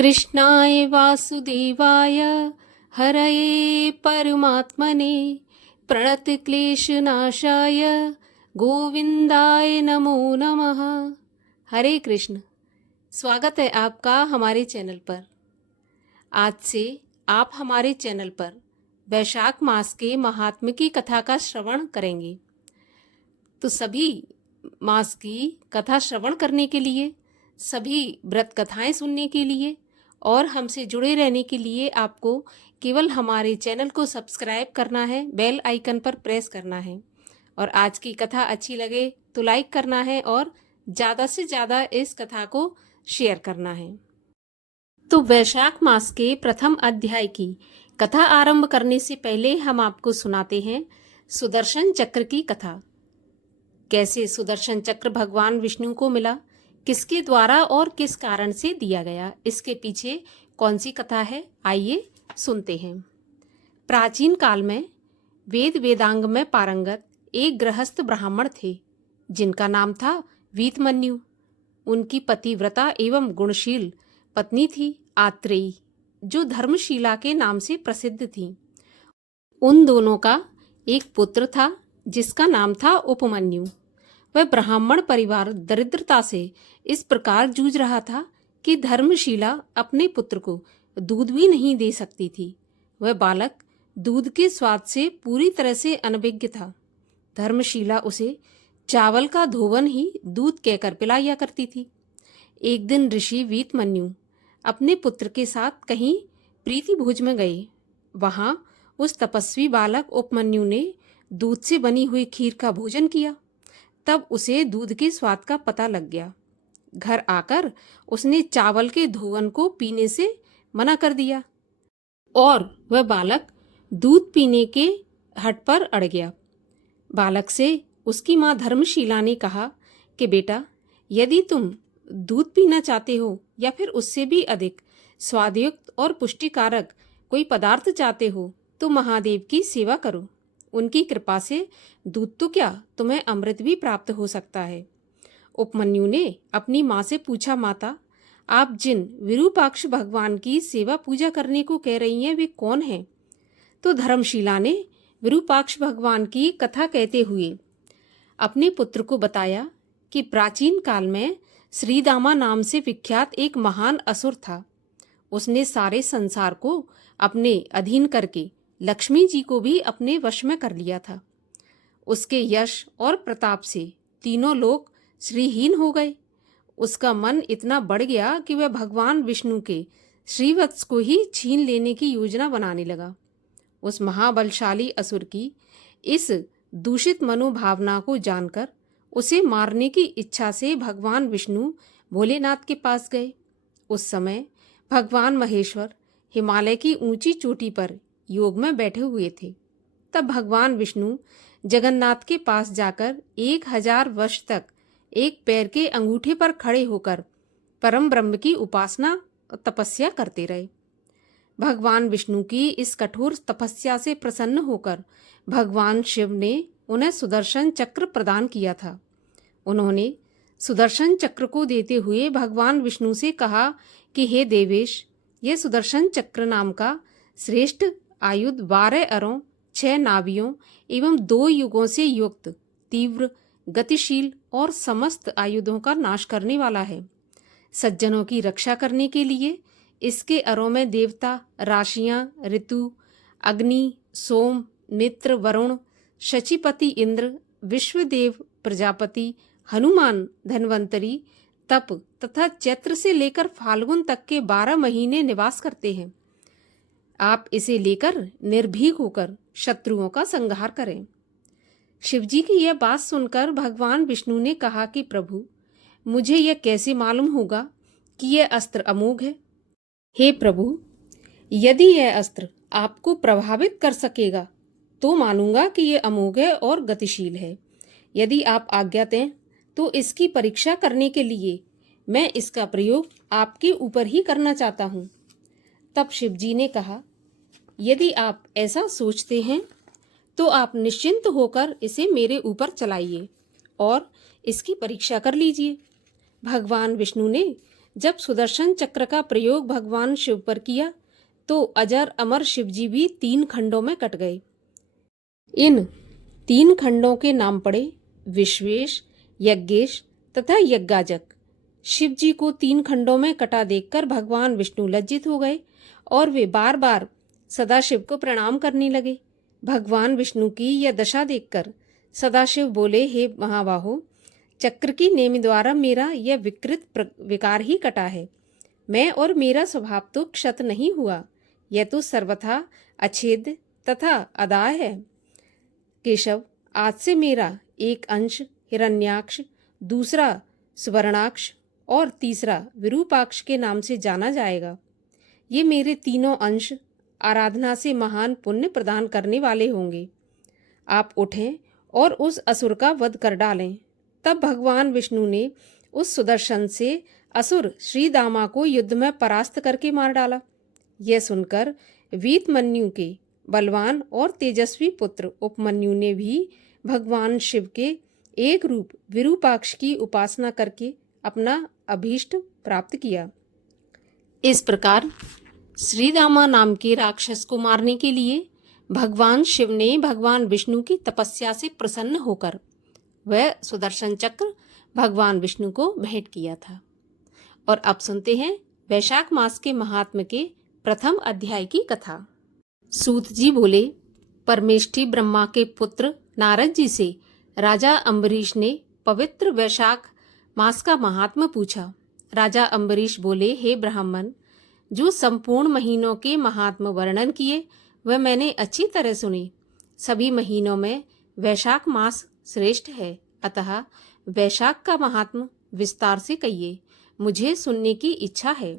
कृष्णाय वासुदेवाय हरये परमात्मने प्रणतक्लेशनाशाय गोविंदाय नमो नमः। हरे कृष्ण। स्वागत है आपका हमारे चैनल पर। आज से आप हमारे चैनल पर वैशाख मास के महात्म्य की कथा का श्रवण करेंगे। तो सभी मास की कथा श्रवण करने के लिए, सभी व्रत कथाएं सुनने के लिए और हमसे जुड़े रहने के लिए आपको केवल हमारे चैनल को सब्सक्राइब करना है, बेल आइकन पर प्रेस करना है और आज की कथा अच्छी लगे तो लाइक करना है और ज़्यादा से ज़्यादा इस कथा को शेयर करना है। तो वैशाख मास के प्रथम अध्याय की कथा आरंभ करने से पहले हम आपको सुनाते हैं सुदर्शन चक्र की कथा। कैसे सुदर्शन चक्र भगवान विष्णु को मिला, किसके द्वारा और किस कारण से दिया गया, इसके पीछे कौन सी कथा है, आइए सुनते हैं। प्राचीन काल में वेद वेदांग में पारंगत एक गृहस्थ ब्राह्मण थे जिनका नाम था वीतमन्यु। उनकी पतिव्रता एवं गुणशील पत्नी थी आत्रेयी, जो धर्मशीला के नाम से प्रसिद्ध थी। उन दोनों का एक पुत्र था जिसका नाम था उपमन्यु। वह ब्राह्मण परिवार दरिद्रता से इस प्रकार जूझ रहा था कि धर्मशीला अपने पुत्र को दूध भी नहीं दे सकती थी। वह बालक दूध के स्वाद से पूरी तरह से अनभिज्ञ था। धर्मशीला उसे चावल का धोवन ही दूध कहकर पिलाया करती थी। एक दिन ऋषि वीतमन्यु अपने पुत्र के साथ कहीं प्रीति भोज में गए। वहां उस तपस्वी बालक उपमन्यु ने दूध से बनी हुई खीर का भोजन किया। तब उसे दूध के स्वाद का पता लग गया। घर आकर उसने चावल के धोवन को पीने से मना कर दिया और वह बालक दूध पीने के हठ पर अड़ गया। बालक से उसकी मां धर्मशीला ने कहा कि बेटा, यदि तुम दूध पीना चाहते हो या फिर उससे भी अधिक स्वादयुक्त और पुष्टिकारक कोई पदार्थ चाहते हो तो महादेव की सेवा करो। उनकी कृपा से दूध तो क्या, तुम्हें अमृत भी प्राप्त हो सकता है। उपमन्यु ने अपनी माँ से पूछा, माता, आप जिन विरूपाक्ष भगवान की सेवा पूजा करने को कह रही हैं वे कौन हैं? तो धर्मशीला ने विरूपाक्ष भगवान की कथा कहते हुए अपने पुत्र को बताया कि प्राचीन काल में श्रीदामा नाम से विख्यात एक महान असुर था। उसने सारे संसार को अपने अधीन करके लक्ष्मी जी को भी अपने वश में कर लिया था। उसके यश और प्रताप से तीनों लोग श्रीहीन हो गए। उसका मन इतना बढ़ गया कि वह भगवान विष्णु के श्रीवत्स को ही छीन लेने की योजना बनाने लगा। उस महाबलशाली असुर की इस दूषित मनोभावना को जानकर उसे मारने की इच्छा से भगवान विष्णु भोलेनाथ के पास गए। उस समय भगवान महेश्वर हिमालय की ऊंची चोटी पर योग में बैठे हुए थे। तब भगवान विष्णु जगन्नाथ के पास जाकर 1000 वर्ष तक एक पैर के अंगूठे पर खड़े होकर परम ब्रह्म की उपासना और तपस्या करते रहे। भगवान विष्णु की इस कठोर तपस्या से प्रसन्न होकर भगवान शिव ने उन्हें सुदर्शन चक्र प्रदान किया था। उन्होंने सुदर्शन चक्र को देते हुए भगवान विष्णु से कहा कि हे देवेश, यह सुदर्शन चक्र नाम का श्रेष्ठ आयुध 12 अरों, 6 नाभियों एवं 2 युगों से युक्त तीव्र, गतिशील और समस्त आयुधों का नाश करने वाला है। सज्जनों की रक्षा करने के लिए इसके अरों में देवता, राशियां, ऋतु, अग्नि, सोम, मित्र, वरुण, शचीपति इंद्र, विश्वदेव, प्रजापति, हनुमान, धन्वंतरी, तप तथा चैत्र से लेकर फाल्गुन तक के 12 महीने निवास करते हैं। आप इसे लेकर निर्भीक होकर शत्रुओं का संहार करें। शिवजी की यह बात सुनकर भगवान विष्णु ने कहा कि प्रभु, मुझे यह कैसे मालूम होगा कि यह अस्त्र अमोघ है? हे प्रभु, यदि यह अस्त्र आपको प्रभावित कर सकेगा तो मानूंगा कि यह अमोघ है और गतिशील है। यदि आप आज्ञा दें तो इसकी परीक्षा करने के लिए मैं इसका प्रयोग आपके ऊपर ही करना चाहता हूँ। तब शिवजी ने कहा, यदि आप ऐसा सोचते हैं तो आप निश्चिंत होकर इसे मेरे ऊपर चलाइए और इसकी परीक्षा कर लीजिए। भगवान विष्णु ने जब सुदर्शन चक्र का प्रयोग भगवान शिव पर किया तो अजर अमर शिवजी भी 3 खंडों में कट गए। इन 3 खंडों के नाम पड़े विश्वेश, यज्ञेश तथा यज्ञाजक। शिव जी को 3 खंडों में कटा देखकर भगवान विष्णु लज्जित हो गए और वे बार बार सदाशिव को प्रणाम करने लगे। भगवान विष्णु की यह दशा देखकर सदाशिव बोले, हे महाबाहो, चक्र की नेमि द्वारा मेरा यह विकृत विकार ही कटा है। मैं और मेरा स्वभाव तो क्षत नहीं हुआ, यह तो सर्वथा अच्छेद तथा अदाय है। केशव, आज से मेरा एक अंश हिरण्याक्ष, दूसरा सुवर्णाक्ष और तीसरा विरूपाक्ष के नाम से जाना जाएगा। ये मेरे तीनों अंश आराधना से महान पुण्य प्रदान करने वाले होंगे। आप उठें और उस असुर का वध कर डालें। तब भगवान विष्णु ने उस सुदर्शन से असुर श्रीदामा को युद्ध में परास्त करके मार डाला। यह सुनकर वीतमन्यु के बलवान और तेजस्वी पुत्र उपमन्यु ने भी भगवान शिव के एक रूप विरूपाक्ष की उपासना करके अपना अभीष्ट प्राप्त किया। इस प्रकार श्रीदामा नाम के राक्षस को मारने के लिए भगवान शिव ने भगवान विष्णु की तपस्या से प्रसन्न होकर वह सुदर्शन चक्र भगवान विष्णु को भेंट किया था। और अब सुनते हैं वैशाख मास के महात्म्य के प्रथम अध्याय की कथा। सूत जी बोले, परमेष्ठी ब्रह्मा के पुत्र नारद जी से राजा अम्बरीश ने पवित्र वैशाख मास का महात्म्य पूछा। राजा अम्बरीश बोले, हे ब्राह्मण, जो संपूर्ण महीनों के महात्म्य वर्णन किए वह मैंने अच्छी तरह सुनी। सभी महीनों में वैशाख मास श्रेष्ठ है, अतः वैशाख का महात्म्य विस्तार से कहिए, मुझे सुनने की इच्छा है।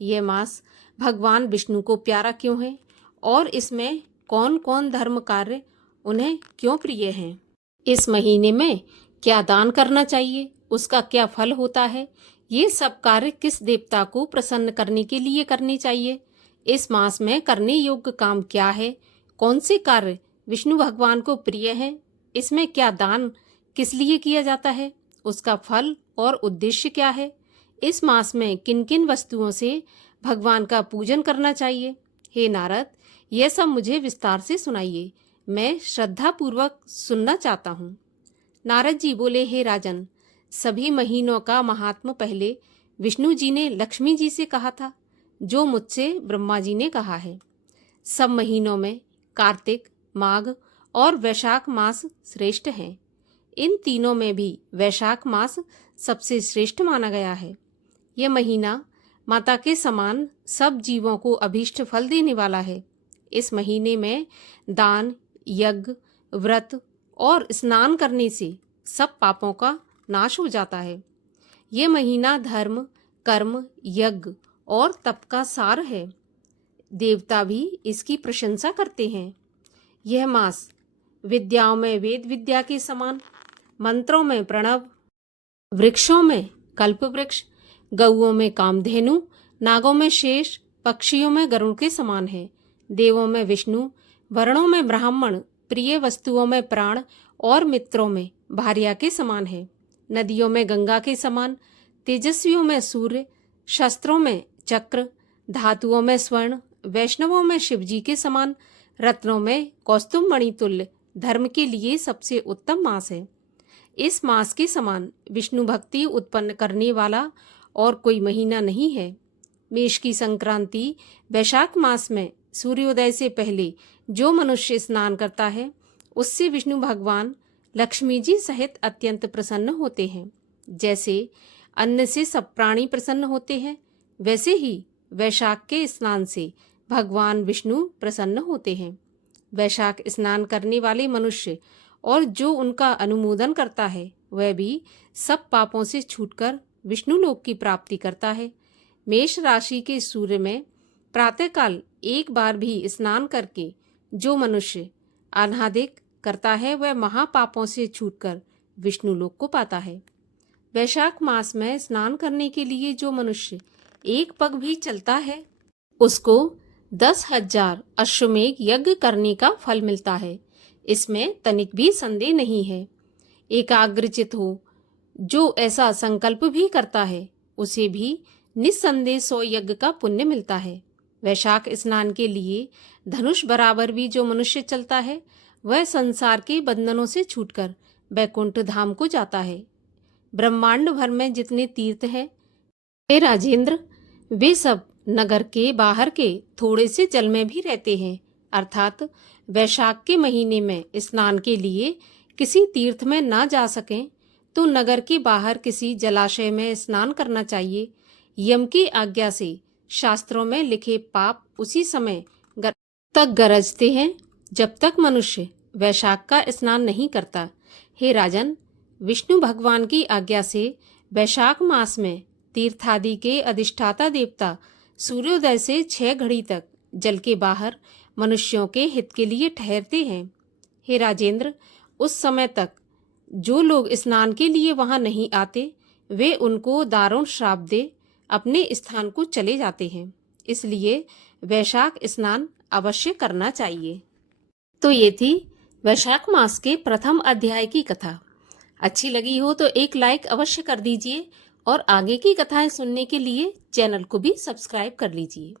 यह मास भगवान विष्णु को प्यारा क्यों है और इसमें कौन कौन धर्म कार्य उन्हें क्यों प्रिय हैं? इस महीने में क्या दान करना चाहिए, उसका क्या फल होता है, ये सब कार्य किस देवता को प्रसन्न करने के लिए करने चाहिए, इस मास में करने योग्य काम क्या है, कौन से कार्य विष्णु भगवान को प्रिय हैं, इसमें क्या दान किस लिए किया जाता है, उसका फल और उद्देश्य क्या है, इस मास में किन किन वस्तुओं से भगवान का पूजन करना चाहिए। हे नारद, यह सब मुझे विस्तार से सुनाइए, मैं श्रद्धापूर्वक सुनना चाहता हूँ। नारद जी बोले, हे राजन, सभी महीनों का महात्म्य पहले विष्णु जी ने लक्ष्मी जी से कहा था, जो मुझसे ब्रह्मा जी ने कहा है। सब महीनों में कार्तिक, माघ और वैशाख मास श्रेष्ठ हैं। इन तीनों में भी वैशाख मास सबसे श्रेष्ठ माना गया है। यह महीना माता के समान सब जीवों को अभीष्ट फल देने वाला है। इस महीने में दान, यज्ञ, व्रत और स्नान करने से सब पापों का नाश हो जाता है। यह महीना धर्म, कर्म, यज्ञ और तप का सार है। देवता भी इसकी प्रशंसा करते हैं। यह मास विद्याओं में वेद विद्या के समान, मंत्रों में प्रणव, वृक्षों में कल्प वृक्ष, गौओं में कामधेनु, नागों में शेष, पक्षियों में गरुड़ के समान है। देवों में विष्णु, वर्णों में ब्राह्मण, प्रिय वस्तुओं में प्राण और मित्रों में भार्या के समान है। नदियों में गंगा के समान, तेजस्वियों में सूर्य, शस्त्रों में चक्र, धातुओं में स्वर्ण, वैष्णवों में शिवजी के समान, रत्नों में कौस्तुभ मणि तुल्य धर्म के लिए सबसे उत्तम मास है। इस मास के समान विष्णु भक्ति उत्पन्न करने वाला और कोई महीना नहीं है। मेष की संक्रांति वैशाख मास में सूर्योदय से पहले जो मनुष्य स्नान करता है उससे विष्णु भगवान लक्ष्मी जी सहित अत्यंत प्रसन्न होते हैं। जैसे अन्न से सब प्राणी प्रसन्न होते हैं, वैसे ही वैशाख के स्नान से भगवान विष्णु प्रसन्न होते हैं। वैशाख स्नान करने वाले मनुष्य और जो उनका अनुमोदन करता है वह भी सब पापों से छूटकर विष्णु लोक की प्राप्ति करता है। मेष राशि के सूर्य में प्रातःकाल एक बार भी स्नान करके जो मनुष्य अनाधिक करता है वह महापापों से छूटकर विष्णु लोक को पाता है। वैशाख मास में स्नान करने के लिए जो मनुष्य एक पग भी चलता है उसको 10,000 अश्वमेघ यज्ञ करने का फल मिलता है। इसमें तनिक भी संदेह नहीं है। एकाग्रचित हो जो ऐसा संकल्प भी करता है उसे भी निस्संदेह 100 यज्ञ का पुण्य मिलता है। वैशाख स्नान के लिए धनुष बराबर भी जो मनुष्य चलता है वह संसार के बंधनों से छूटकर बैकुंठ धाम को जाता है। ब्रह्मांड भर में जितने तीर्थ हैं, हे राजेंद्र, वे सब नगर के बाहर के थोड़े से जल में भी रहते हैं। अर्थात वैशाख के महीने में स्नान के लिए किसी तीर्थ में ना जा सकें तो नगर के बाहर किसी जलाशय में स्नान करना चाहिए। यम की आज्ञा से शास्त्रों में लिखे पाप उसी समय तक गरजते हैं जब तक मनुष्य वैशाख का स्नान नहीं करता। हे राजन, विष्णु भगवान की आज्ञा से वैशाख मास में तीर्थादि के अधिष्ठाता देवता सूर्योदय से 6 घड़ी तक जल के बाहर मनुष्यों के हित के लिए ठहरते हैं। हे राजेंद्र, उस समय तक जो लोग स्नान के लिए वहां नहीं आते वे उनको दारुण श्राप दे अपने स्थान को चले जाते हैं। इसलिए वैशाख स्नान अवश्य करना चाहिए। तो ये थी वैशाख मास के प्रथम अध्याय की कथा। अच्छी लगी हो तो एक लाइक अवश्य कर दीजिए और आगे की कथाएं सुनने के लिए चैनल को भी सब्सक्राइब कर लीजिए।